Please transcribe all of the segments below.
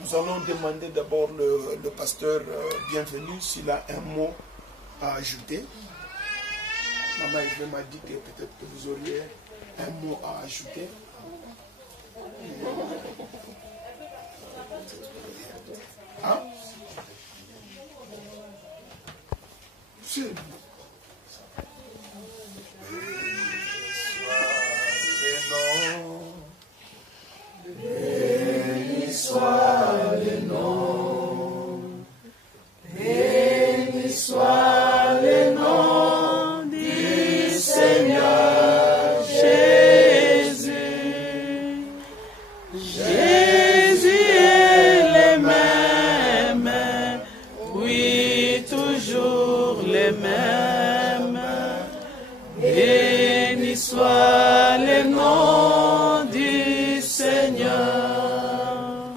Nous allons demander d'abord le pasteur bienvenu s'il a un mot à ajouter. Maman Eve m'a dit que peut-être que vous auriez un mot à ajouter. Hein? Si. Béni soit le nom, béni soit le nom du Seigneur Jésus. Jésus est le même, oui, toujours le même. Béni soit le nom du Seigneur.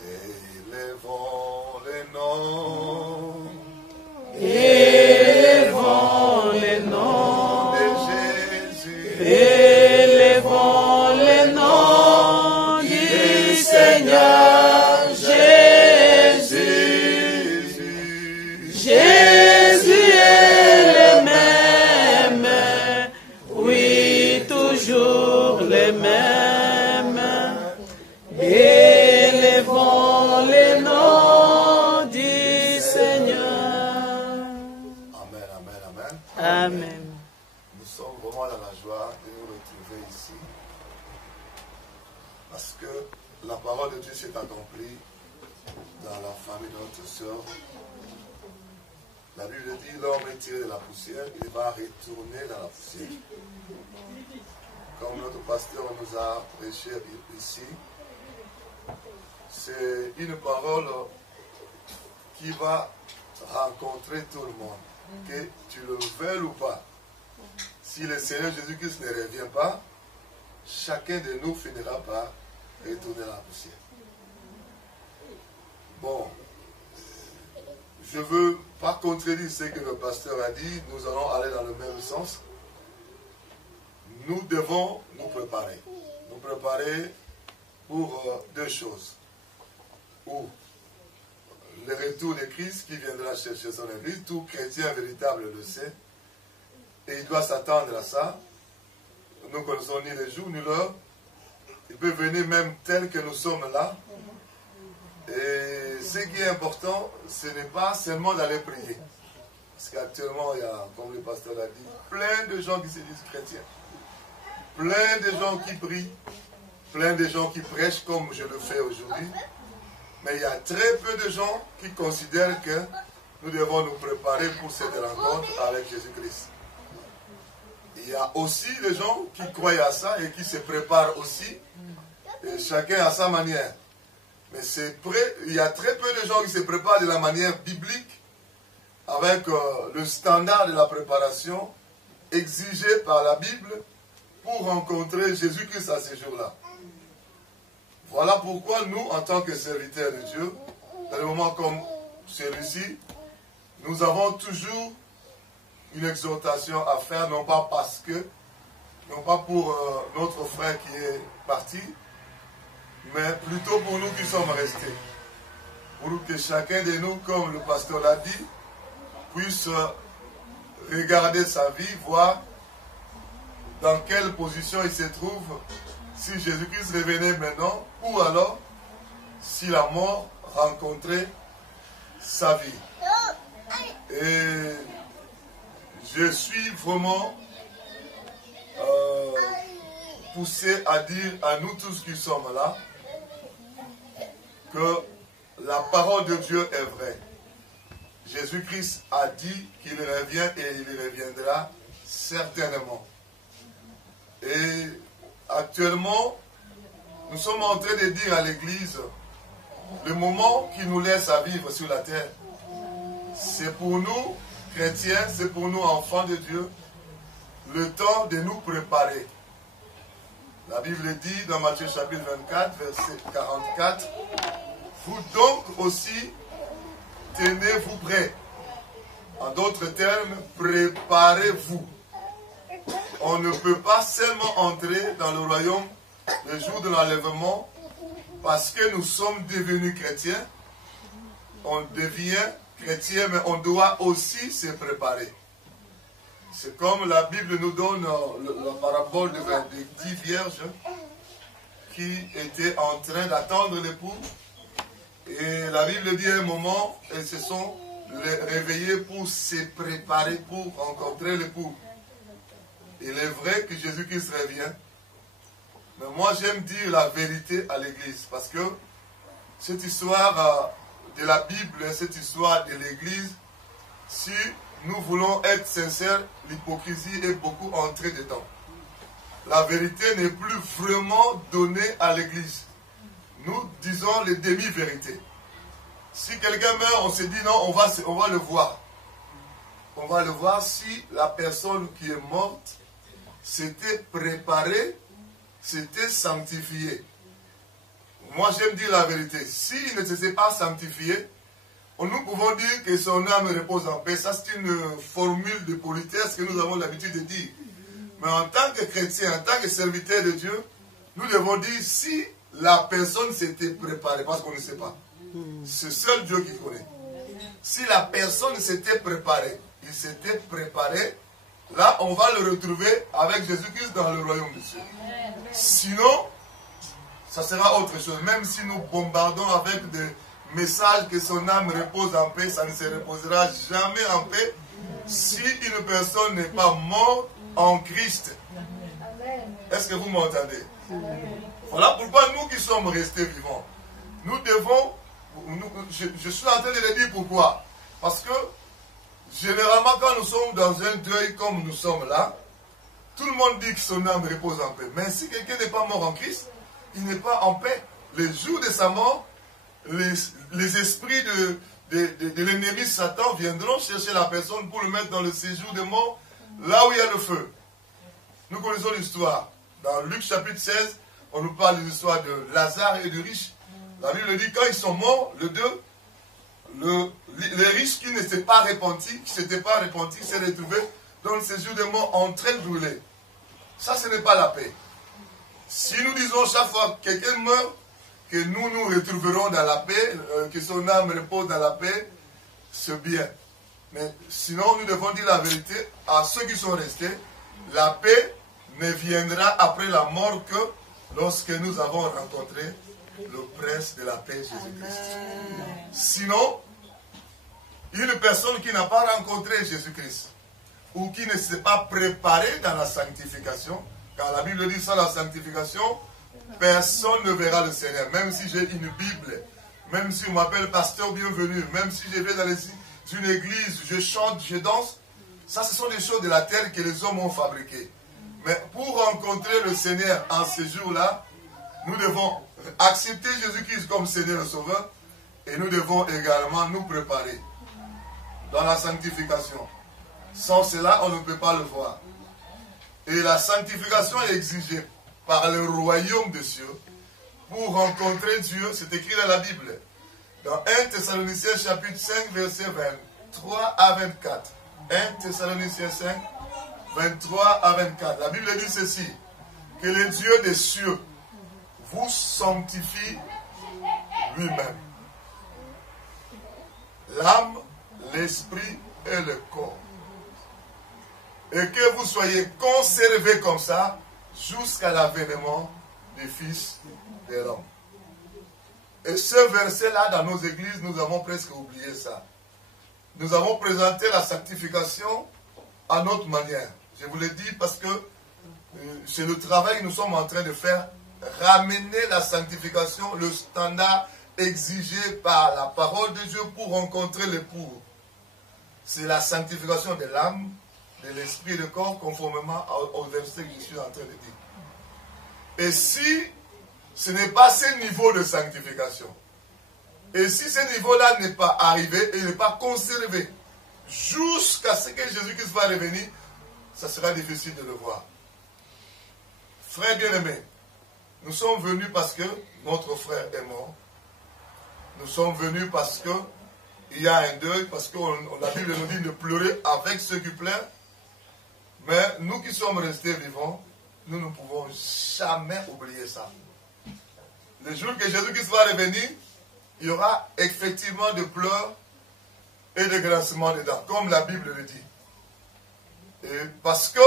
Élevons le nom. Élevons le nom de Jésus. Élevons le nom du Seigneur Jésus. Jésus est le même, oui, toujours le même. Élevons le nom du Seigneur. Amen, amen, amen. Amen. Nous sommes vraiment dans la joie de nous retrouver ici. Parce que la parole de Dieu s'est accomplie dans la famille de notre sœur. La Bible dit, l'homme est tiré de la poussière, il va retourner dans la poussière. Comme notre pasteur nous a prêché ici, c'est une parole qui va rencontrer tout le monde. Que tu le veuilles ou pas. Si le Seigneur Jésus-Christ ne revient pas, chacun de nous finira par retourner à la poussière. Bon, je ne veux pas contredire ce que le pasteur a dit, nous allons aller dans le même sens. Nous devons nous préparer. Nous préparer pour deux choses. Ou le retour de Christ qui viendra chercher son église, tout chrétien véritable le sait. Et il doit s'attendre à ça. Nous ne connaissons ni les jours ni l'heure. Il peut venir même tel que nous sommes là. Et ce qui est important, ce n'est pas seulement d'aller prier. Parce qu'actuellement, il y a, comme le pasteur l'a dit, plein de gens qui se disent chrétiens. Plein de gens qui prient. Plein de gens qui prêchent comme je le fais aujourd'hui. Mais il y a très peu de gens qui considèrent que nous devons nous préparer pour cette rencontre avec Jésus-Christ. Il y a aussi des gens qui croient à ça et qui se préparent aussi, et chacun à sa manière. Mais il y a très peu de gens qui se préparent de la manière biblique, avec le standard de la préparation exigé par la Bible pour rencontrer Jésus-Christ à ce jour-là. Voilà pourquoi nous, en tant que serviteurs de Dieu, dans des moments comme celui-ci, nous avons toujours une exhortation à faire, non pas parce que, non pas pour notre frère qui est parti, mais plutôt pour nous qui sommes restés. Pour que chacun de nous, comme le pasteur l'a dit, puisse regarder sa vie, voir dans quelle position il se trouve, si Jésus-Christ revenait maintenant, ou alors si la mort rencontrait sa vie. Et je suis vraiment poussé à dire à nous tous qui sommes là que la parole de Dieu est vraie. Jésus-Christ a dit qu'il revient et il reviendra certainement. Et actuellement, nous sommes en train de dire à l'Église, le moment qui nous laisse à vivre sur la terre, c'est pour nous, chrétiens, c'est pour nous, enfants de Dieu, le temps de nous préparer. La Bible dit dans Matthieu chapitre 24, verset 44, « Vous donc aussi, tenez-vous prêts. » En d'autres termes, préparez-vous. On ne peut pas seulement entrer dans le royaume le jour de l'enlèvement parce que nous sommes devenus chrétiens, on devient chrétien, mais on doit aussi se préparer. C'est comme la Bible nous donne la parabole des 10 vierges qui étaient en train d'attendre l'époux. Et la Bible dit à un moment, elles se sont réveillées pour se préparer pour rencontrer l'époux. Il est vrai que Jésus-Christ revient. Mais moi j'aime dire la vérité à l'Église. Parce que cette histoire de la Bible, cette histoire de l'Église, si nous voulons être sincères, l'hypocrisie est beaucoup entrée dedans. La vérité n'est plus vraiment donnée à l'Église. Nous disons les demi-vérités. Si quelqu'un meurt, on se dit non, on va le voir. On va le voir si la personne qui est morte s'était préparée, s'était sanctifiée. Moi j'aime dire la vérité. S'il ne s'était pas sanctifié, nous pouvons dire que son âme repose en paix. Ça c'est une formule de politesse que nous avons l'habitude de dire. Mais en tant que chrétien, en tant que serviteur de Dieu, nous devons dire si la personne s'était préparée, parce qu'on ne sait pas. C'est seul Dieu qui connaît. Si la personne s'était préparée, il s'était préparé, là on va le retrouver avec Jésus-Christ dans le royaume de Dieu. Sinon, ça sera autre chose. Même si nous bombardons avec des messages que son âme repose en paix, ça ne se reposera jamais en paix si une personne n'est pas morte en Christ. Est-ce que vous m'entendez? Voilà pourquoi nous qui sommes restés vivants, nous devons, je suis en train de le dire pourquoi. Parce que généralement quand nous sommes dans un deuil comme nous sommes là, tout le monde dit que son âme repose en paix. Mais si quelqu'un n'est pas mort en Christ, il n'est pas en paix. Le jour de sa mort, les esprits de l'ennemi Satan viendront chercher la personne pour le mettre dans le séjour de mort, là où il y a le feu. Nous connaissons l'histoire. Dans Luc chapitre 16, on nous parle de l'histoire de Lazare et de riche. La Bible dit quand ils sont morts, les deux, les riches qui ne s'étaient pas repentis, s'est retrouvé dans le séjour de mort en train de brûler. Ça, ce n'est pas la paix. Si nous disons chaque fois que quelqu'un meurt, que nous nous retrouverons dans la paix, que son âme repose dans la paix, c'est bien. Mais sinon, nous devons dire la vérité à ceux qui sont restés. La paix ne viendra après la mort que lorsque nous avons rencontré le prince de la paix, Jésus-Christ. Sinon, une personne qui n'a pas rencontré Jésus-Christ ou qui ne s'est pas préparée dans la sanctification, car la Bible dit sans la sanctification, personne ne verra le Seigneur. Même si j'ai une Bible, même si on m'appelle pasteur bienvenu, même si je vais dans une église, je chante, je danse, ça ce sont des choses de la terre que les hommes ont fabriquées. Mais pour rencontrer le Seigneur en ce jour-là, nous devons accepter Jésus-Christ comme Seigneur et Sauveur et nous devons également nous préparer dans la sanctification. Sans cela, on ne peut pas le voir. Et la sanctification est exigée par le royaume des cieux. Pour rencontrer Dieu, c'est écrit dans la Bible. Dans 1 Thessaloniciens chapitre 5, verset 23 à 24. 1 Thessaloniciens 5, 23 à 24. La Bible dit ceci. Que le Dieu des cieux vous sanctifie lui-même. L'âme, l'esprit et le corps. Et que vous soyez conservés comme ça jusqu'à l'avènement du Fils de l'homme. Et ce verset-là, dans nos églises, nous avons presque oublié ça. Nous avons présenté la sanctification à notre manière. Je vous le dis parce que c'est le travail que nous sommes en train de faire. Ramener la sanctification, le standard exigé par la parole de Dieu pour rencontrer l'époux. C'est la sanctification de l'âme, de l'esprit et du corps, conformément au verset que je suis en train de dire. Et si ce n'est pas ce niveau de sanctification, et si ce niveau-là n'est pas arrivé et n'est pas conservé jusqu'à ce que Jésus-Christ va revenir, ça sera difficile de le voir. Frères bien-aimés, nous sommes venus parce que notre frère est mort. Nous sommes venus parce qu'il y a un deuil, parce que la Bible nous dit de pleurer avec ceux qui pleurent. Mais nous qui sommes restés vivants, nous ne pouvons jamais oublier ça. le jour que Jésus-Christ va revenir, il y aura effectivement de pleurs et de grincements des dents, comme la Bible le dit. Et parce que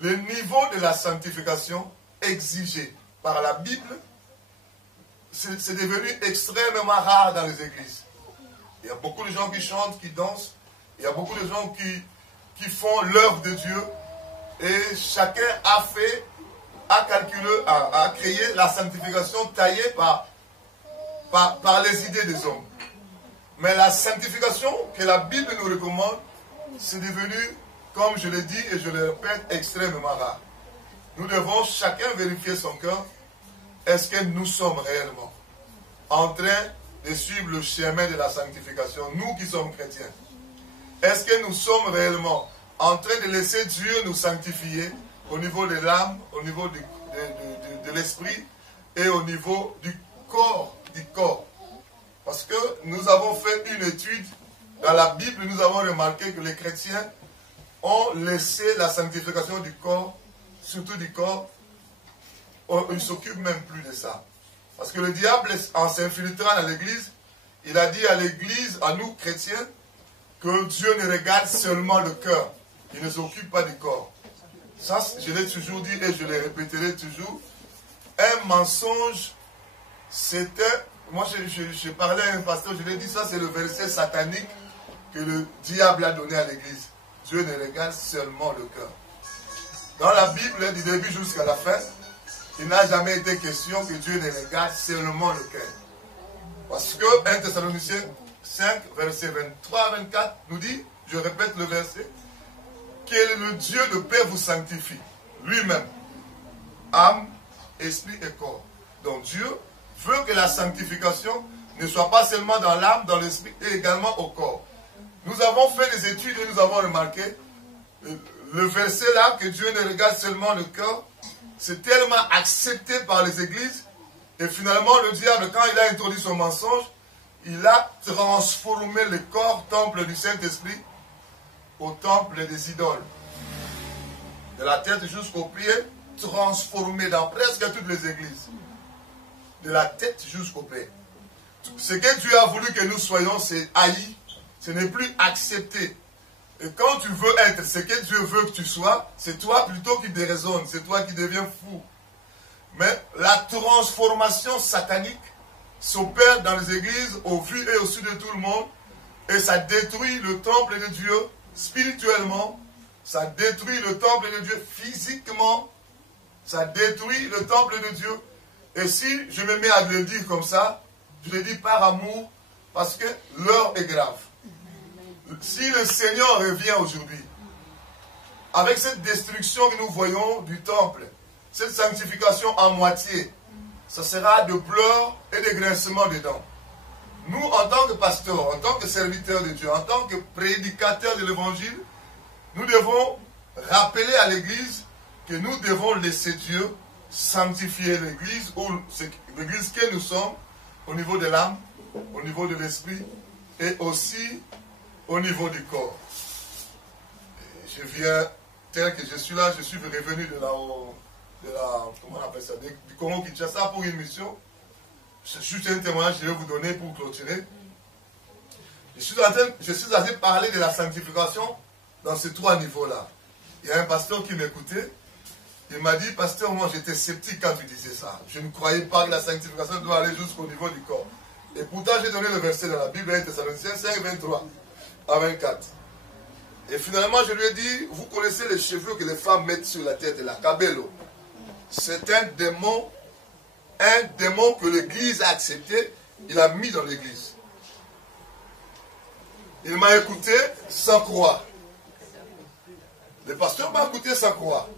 le niveau de la sanctification exigé par la Bible, c'est devenu extrêmement rare dans les églises. Il y a beaucoup de gens qui chantent, qui dansent, il y a beaucoup de gens qui font l'œuvre de Dieu, et chacun a calculé, a créé la sanctification taillée par les idées des hommes. Mais la sanctification que la Bible nous recommande, c'est devenu, comme je l'ai dit et je le répète, extrêmement rare. Nous devons chacun vérifier son cœur. Est-ce que nous sommes réellement en train de suivre le chemin de la sanctification, nous qui sommes chrétiens? Est-ce que nous sommes réellement en train de laisser Dieu nous sanctifier au niveau de l'âme, au niveau de l'esprit et au niveau du corps, Parce que nous avons fait une étude dans la Bible, nous avons remarqué que les chrétiens ont laissé la sanctification du corps, surtout du corps, ils ne s'occupent même plus de ça. Parce que le diable, en s'infiltrant dans l'église, il a dit à l'église, à nous chrétiens, que Dieu ne regarde seulement le cœur. Il ne s'occupe pas du corps. Ça, je l'ai toujours dit et je le répéterai toujours. Un mensonge, c'était... Moi, je parlais à un pasteur, je lui ai dit, ça c'est le verset satanique que le diable a donné à l'église. Dieu ne regarde seulement le cœur. Dans la Bible, du début jusqu'à la fin, il n'a jamais été question que Dieu ne regarde seulement le cœur. Parce que 1 Thessaloniciens 5, verset 23-24 nous dit, je répète le verset, que le Dieu de paix vous sanctifie, lui-même, âme, esprit et corps. Donc Dieu veut que la sanctification ne soit pas seulement dans l'âme, dans l'esprit et également au corps. Nous avons fait des études et nous avons remarqué le verset là, que Dieu ne regarde seulement le cœur, c'est tellement accepté par les églises, et finalement le diable, quand il a introduit son mensonge, il a transformé le corps, temple du Saint-Esprit, au temple des idoles. De la tête jusqu'aux pieds, transformé dans presque toutes les églises. De la tête jusqu'aux pieds. Ce que Dieu a voulu que nous soyons, c'est haï, ce n'est plus accepté. Et quand tu veux être ce que Dieu veut que tu sois, c'est toi plutôt qui déraisonne, c'est toi qui deviens fou. Mais la transformation satanique s'opère dans les églises au vu et au su de tout le monde, et ça détruit le temple de Dieu spirituellement, ça détruit le temple de Dieu physiquement, ça détruit le temple de Dieu. Et si je me mets à le dire comme ça, je le dis par amour, parce que l'heure est grave. Si le Seigneur revient aujourd'hui, avec cette destruction que nous voyons du temple, cette sanctification à moitié, ça sera de pleurs et de grincements des dents. Nous, en tant que pasteurs, en tant que serviteurs de Dieu, en tant que prédicateurs de l'évangile, nous devons rappeler à l'église que nous devons laisser Dieu sanctifier l'église, ou l'église que nous sommes, au niveau de l'âme, au niveau de l'esprit, et aussi au niveau du corps. Et je viens, tel que je suis là, je suis revenu de là-haut, comment on appelle ça, du Congo-Kinshasa pour une mission. C'est juste un témoignage que je vais vous donner pour clôturer. Je suis en train de parler de la sanctification dans ces trois niveaux-là. Il y a un pasteur qui m'écoutait. Il m'a dit, pasteur, moi j'étais sceptique quand tu disais ça. Je ne croyais pas que la sanctification doit aller jusqu'au niveau du corps. Et pourtant, j'ai donné le verset dans la Bible, 1 Thessaloniciens 5, 23 à 24. Et finalement, je lui ai dit, vous connaissez les cheveux que les femmes mettent sur la tête, la cabello. C'est un démon que l'Église a accepté, il a mis dans l'Église. Il m'a écouté sans croire. Le pasteur m'a écouté sans croire.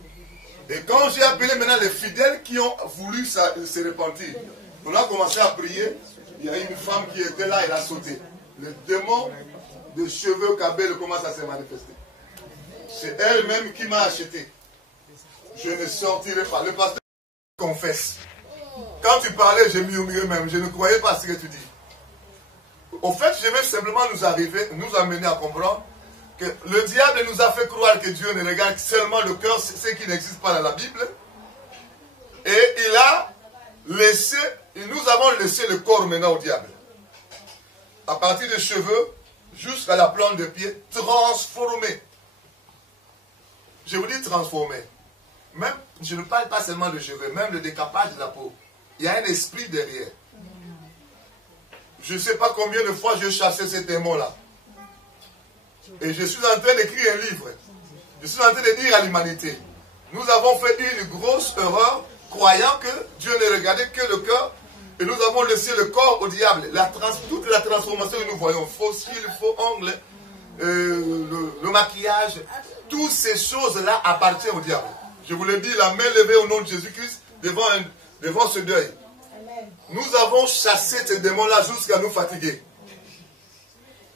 Et quand j'ai appelé maintenant les fidèles qui ont voulu se repentir, on a commencé à prier. Il y a une femme qui était là, elle a sauté. Le démon de cheveux cabello commence à se manifester. C'est elle-même qui m'a acheté. Je ne sortirai pas. Le pasteur confesse. Quand tu parlais, j'ai murmuré même. Je ne croyais pas à ce que tu dis. Au fait, je vais simplement nous amener à comprendre que le diable nous a fait croire que Dieu ne regarde seulement le cœur, ce qui n'existe pas dans la Bible. Et il a laissé avons laissé le corps maintenant au diable. À partir des cheveux jusqu'à la plante de pied, transformé. Je vous dis transformé. Même, je ne parle pas seulement de cheveux, même le décapage de la peau. Il y a un esprit derrière. Je ne sais pas combien de fois j'ai chassé ces démons-là. Et je suis en train d'écrire un livre. Je suis en train de dire à l'humanité, nous avons fait une grosse erreur, croyant que Dieu ne regardait que le cœur, et nous avons laissé le corps au diable. Toute la transformation que nous voyons, faux cils, faux ongles, le maquillage, toutes ces choses-là appartiennent au diable. Je vous le dis, la main levée au nom de Jésus-Christ devant ce deuil. Nous avons chassé ces démons-là jusqu'à nous fatiguer.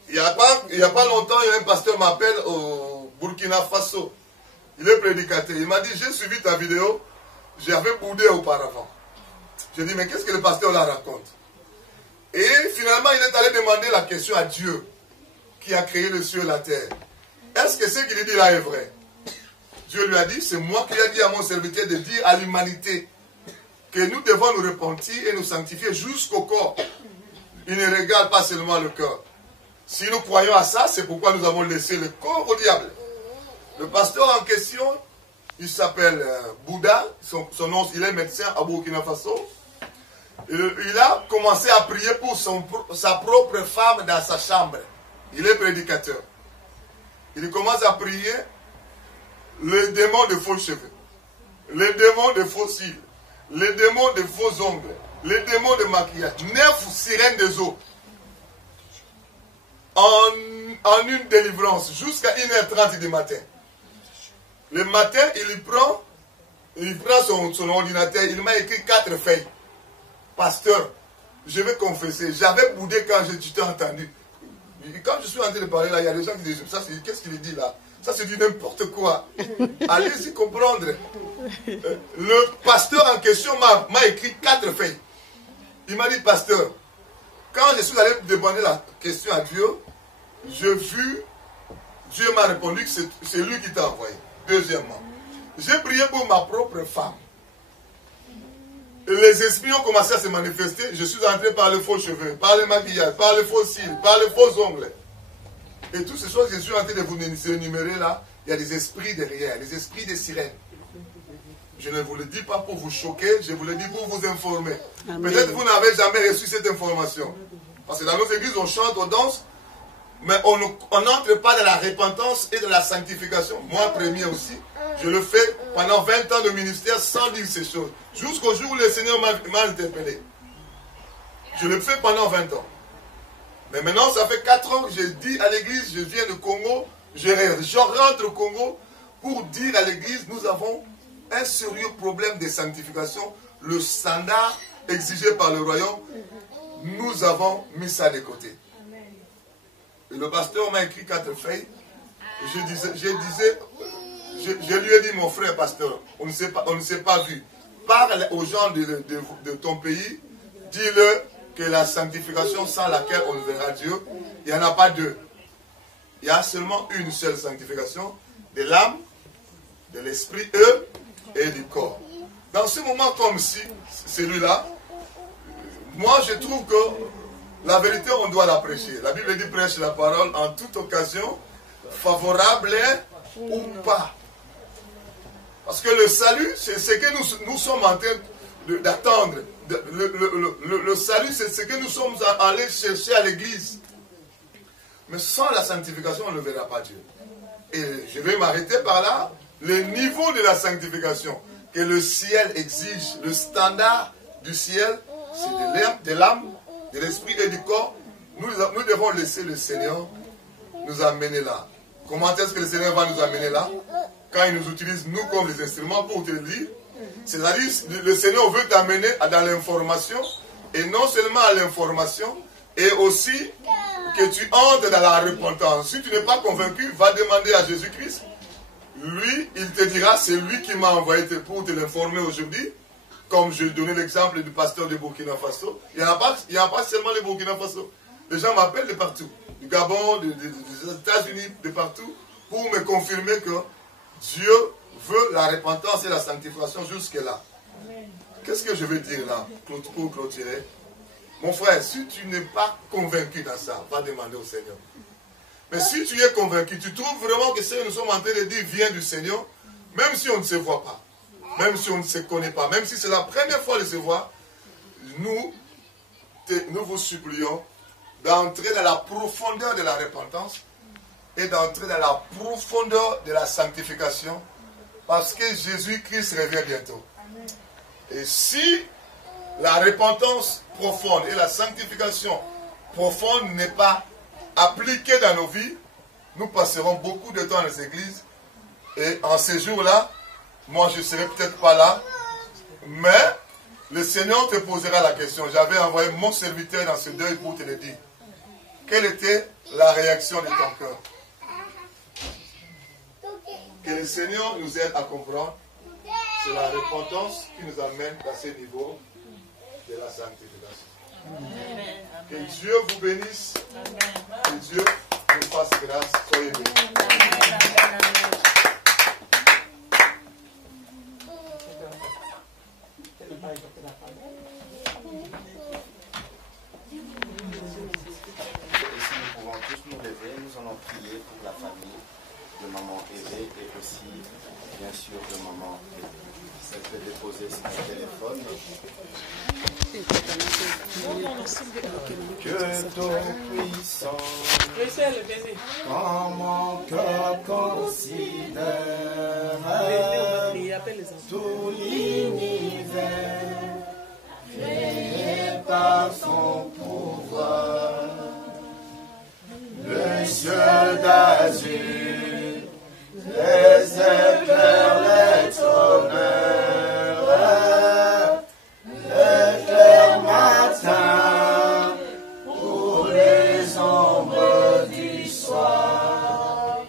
Il n'y a pas longtemps, il y a un pasteur m'appelle au Burkina Faso. Il est prédicateur. Il m'a dit, j'ai suivi ta vidéo, j'avais boudé auparavant. J'ai dit, mais qu'est-ce que le pasteur la raconte? Et finalement, il est allé demander la question à Dieu, qui a créé le ciel et la terre. Est-ce que ce qu'il dit là est vrai? Dieu lui a dit, c'est moi qui ai dit à mon serviteur de dire à l'humanité que nous devons nous repentir et nous sanctifier jusqu'au corps. Il ne regarde pas seulement le cœur. Si nous croyons à ça, c'est pourquoi nous avons laissé le corps au diable. Le pasteur en question, il s'appelle Bouddha, son nom, il est médecin à Burkina Faso. Il a commencé à prier pour sa propre femme dans sa chambre. Il est prédicateur. Il commence à prier les démons de faux cheveux, les démons de faux cils, les démons de faux ongles, les démons de maquillage, 9 sirènes des eaux. En une délivrance, jusqu'à 1h30 du matin. Le matin, il prend son ordinateur, il m'a écrit 4 feuilles. Pasteur, je vais confesser, j'avais boudé quand je t'ai entendu. Quand je suis en train de parler là, il y a des gens qui disent, ça, qu'est-ce qu'il dit là? Ça, c'est du n'importe quoi. Allez-y comprendre. Le pasteur en question m'a écrit 4 feuilles. Il m'a dit, pasteur, quand je suis allé demander la question à Dieu, j'ai vu, Dieu m'a répondu que c'est lui qui t'a envoyé. Deuxièmement, j'ai prié pour ma propre femme. Les esprits ont commencé à se manifester. Je suis entré par les faux cheveux, par le maquillage, par les faux cils, par les faux ongles. Et toutes ces choses que je suis en train de vous énumérer là, il y a des esprits derrière, des esprits des sirènes. Je ne vous le dis pas pour vous choquer, je vous le dis pour vous informer. Peut-être que vous n'avez jamais reçu cette information. Parce que dans nos églises, on chante, on danse, mais on n'entre pas dans la repentance et de la sanctification. Moi, premier aussi, je le fais pendant 20 ans de ministère sans dire ces choses. Jusqu'au jour où le Seigneur m'a interpellé. Je le fais pendant 20 ans. Mais maintenant, ça fait 4 ans que je dis à l'église, je viens de Congo, je rentre au Congo pour dire à l'église, nous avons un sérieux problème de sanctification. Le standard exigé par le royaume, nous avons mis ça de côté. Et le pasteur m'a écrit 4 feuilles. Je lui ai dit, mon frère pasteur, on ne s'est pas vu. Parle aux gens de ton pays, dis-le que la sanctification sans laquelle on verra Dieu, il n'y en a pas deux. Il y a seulement une seule sanctification, de l'âme, de l'esprit, et du corps. Dans ce moment comme celui-là, moi je trouve que la vérité on doit la prêcher. La Bible dit prêche la parole en toute occasion, favorable ou pas. Parce que le salut, c'est ce que nous sommes en train d'attendre. Le salut, c'est ce que nous sommes allés chercher à l'église. Mais sans la sanctification, on ne verra pas Dieu. Et je vais m'arrêter par là. Le niveau de la sanctification que le ciel exige, le standard du ciel, c'est de l'âme, de l'esprit et du corps. Nous devons laisser le Seigneur nous amener là. Comment est-ce que le Seigneur va nous amener là? Quand il nous utilise, nous, comme les instruments pour te le dire. C'est-à-dire, le Seigneur veut t'amener dans l'information, et non seulement à l'information, et aussi que tu entres dans la repentance. Si tu n'es pas convaincu, va demander à Jésus-Christ. Lui, il te dira, c'est lui qui m'a envoyé pour te l'informer aujourd'hui. Comme je donnais l'exemple du pasteur de Burkina Faso. Il n'y a pas seulement le Burkina Faso. Les gens m'appellent de partout. Du Gabon, des États-Unis, de partout. Pour me confirmer que Dieu veut la repentance et la sanctification jusque-là. Qu'est-ce que je veux dire là, pour clôturer? Mon frère, si tu n'es pas convaincu dans ça, va demander au Seigneur. Mais si tu es convaincu, tu trouves vraiment que ce que nous sommes en train de dire vient du Seigneur, même si on ne se voit pas, même si on ne se connaît pas, même si c'est la première fois de se voir, nous vous supplions d'entrer dans la profondeur de la repentance et d'entrer dans la profondeur de la sanctification, parce que Jésus-Christ revient bientôt. Et si la repentance profonde et la sanctification profonde n'est pas appliquée dans nos vies, nous passerons beaucoup de temps dans les églises, et en ces jours-là, moi je ne serai peut-être pas là, mais le Seigneur te posera la question. J'avais envoyé mon serviteur dans ce deuil pour te le dire. Quelle était la réaction de ton cœur? Que le Seigneur nous aide à comprendre. C'est la repentance qui nous amène à ce niveau de la sanctification. Amen. Que Dieu vous bénisse. Amen. Que Dieu vous fasse grâce. Soyez bénis. Nous allons prier pour la famille de maman Eve et aussi, bien sûr, de maman Eve. Elle peut déposer son téléphone. Que ton puissant, quand mon cœur considère tout l'univers, créé par son pouvoir. Les cieux d'azur, les éclairs, les tonnerres, l'éclair matin ou les ombres du soir,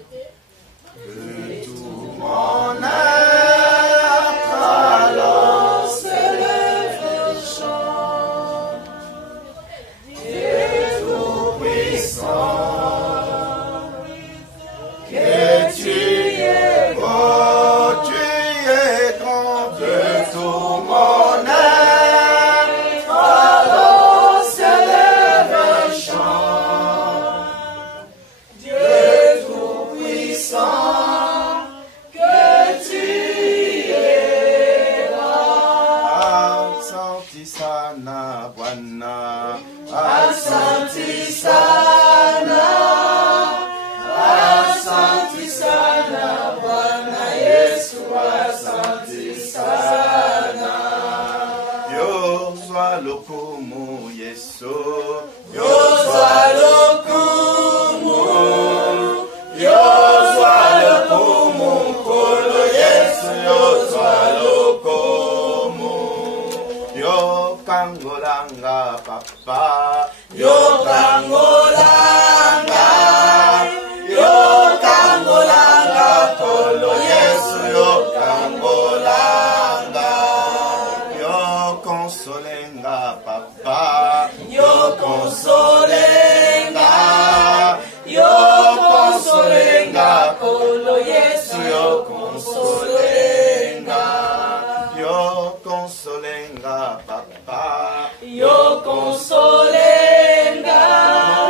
que tout mon être alors s'élève et chante, Dieu tout-puissant. Papa, yo kangolanga, kolo Yesu, yo kangolanga, yo consolenga, papa, yo consolenga, kolo Yesu, yo consolenga, papa. Yo consolenga.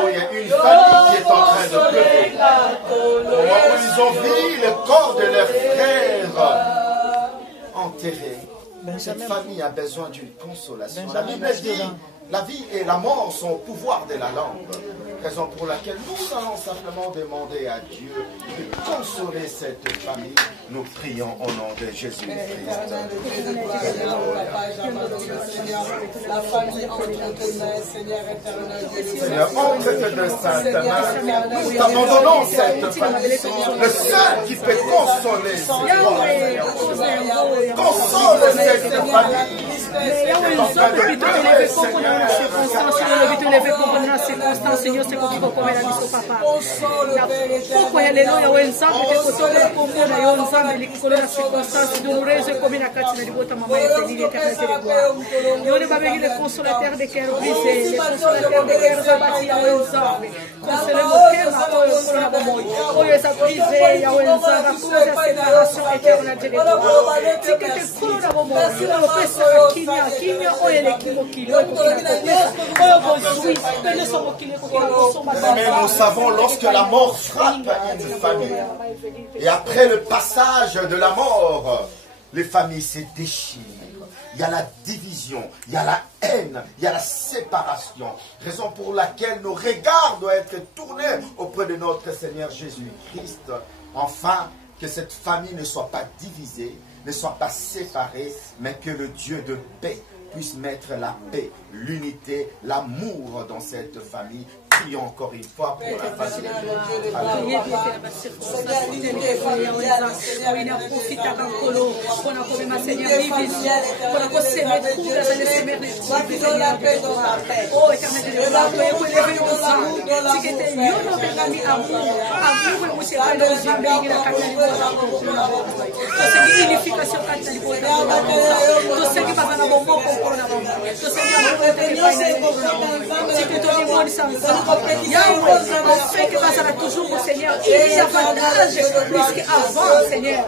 Oh, il y a une famille qui est en train de pleurer. Au moment où ils ont vu le corps de leur frère enterré, cette famille a besoin d'une consolation. La Bible dit, la vie et la mort sont au pouvoir de la langue. Raison pour laquelle nous allons simplement demander à Dieu de consoler cette famille. Nous prions au nom de Jésus-Christ. Seigneur, entre de sainte main, nous t'abandonnons cette famille. Le seul qui peut consoler, c'est toi. Console cette famille. maintenant, Seigneur, c'est comme tu vas commettre la mission, papa. Pourquoi il y a les wenzangu, les kotola, les pombo, les wenzangu, les kolola, circonstances douloureuses, comme il y a quatre, les bota, maman, et les éternels de gloire. Et on est pas les consolateurs de cœur brisé, les consolateurs de cœur abattus, les wenzangu. Consolez mon cœur, ma foi, au corona bomoy. Oh, il y a brisé, il y a wenzangu, à cause de la séparation éternelle de gloire. Si que te corona bomoy, on peut se kinya, kinya, oh, il y a les kimokili, oh, mais nous savons lorsque la mort frappe une famille, et après le passage de la mort, les familles se déchirent. Il y a la division, il y a la haine, il y a la séparation. Raison pour laquelle nos regards doivent être tournés auprès de notre Seigneur Jésus-Christ. Enfin, que cette famille ne soit pas divisée, ne soit pas séparée, mais que le Dieu de paix puisse mettre la paix, l'unité, l'amour dans cette famille. Prions encore une fois pour la famille. Yahweh, on fait que passera toujours au Seigneur. Il y a avantage plus qu'avant, Seigneur.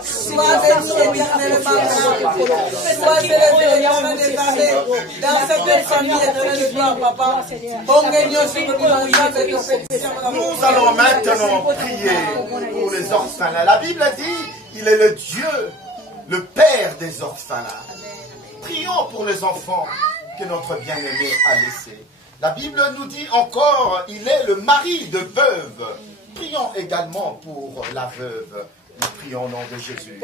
Nous allons maintenant prier pour les orphelins. La Bible dit, il est le Dieu, le Père des orphelins. Prions pour les enfants que notre bien-aimé a laissés. La Bible nous dit encore, il est le mari de veuve. Prions également pour la veuve. Nous prions au nom de Jésus.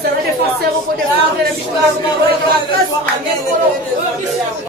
Será defensor, vou poder fazer a mistura.